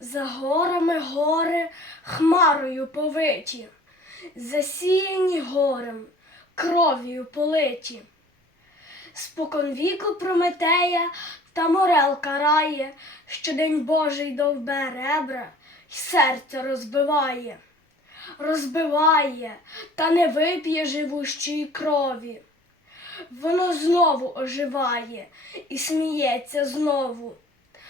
За горами гори хмарою повиті, засіяні горем, кров'ю политі. Споконвіку Прометея та морел карає, що день Божий довбе ребра й серце розбиває, розбиває, та не вип'є живущої крові. Воно знову оживає і сміється знову.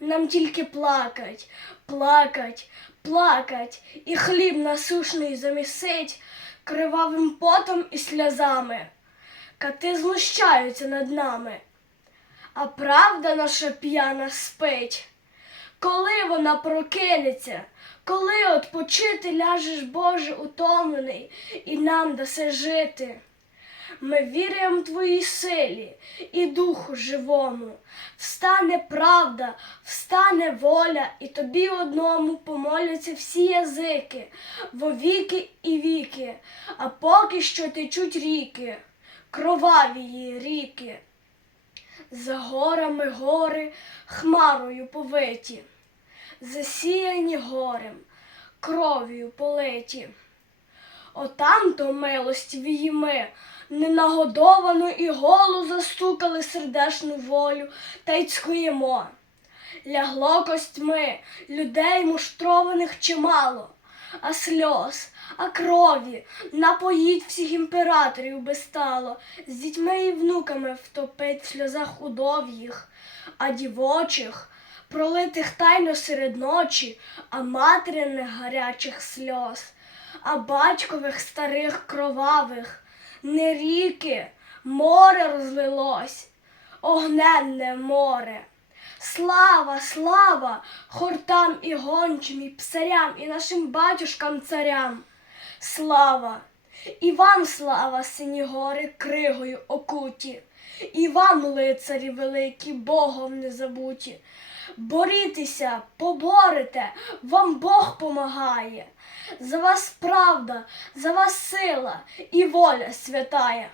нам тільки плакать, плакать, плакать, і хліб насушний замісить кривавим потом і сльозами. Кати знущаються над нами, а правда наша п'яна спить. Коли вона прокинеться, коли отпочити ляжеш, Боже, утомлений, і нам дасе жити. Ми віримо Твоїй силі і духу живому. Встане правда, встане воля, і тобі одному помоляться всі язики, во віки і віки, а поки що течуть ріки, кровавії ріки. За горами гори хмарою повиті, засіяні горем, кров'ю политі. Отам то милость віїми, ненагодовану і голу застукали сердешну волю та й цькуємо. Лягло костьми людей муштрованих чимало, а сльоз, а крові напоїть всіх імператорів безстало, з дітьми і внуками втопить в сльозах удов'їх, а дівочих, пролитих тайно серед ночі, а материних гарячих сльоз, а батькових старих кровавих, не ріки, море розлилось, огненне море. Слава, слава хортам і гончим, і псарям, і нашим батюшкам царям. Слава! І вам слава, сині гори, кригою окуті, і вам, лицарі великі, Богом не забуті. Борітеся, поборете, вам Бог помагає. За вас правда, за вас сила і воля святая.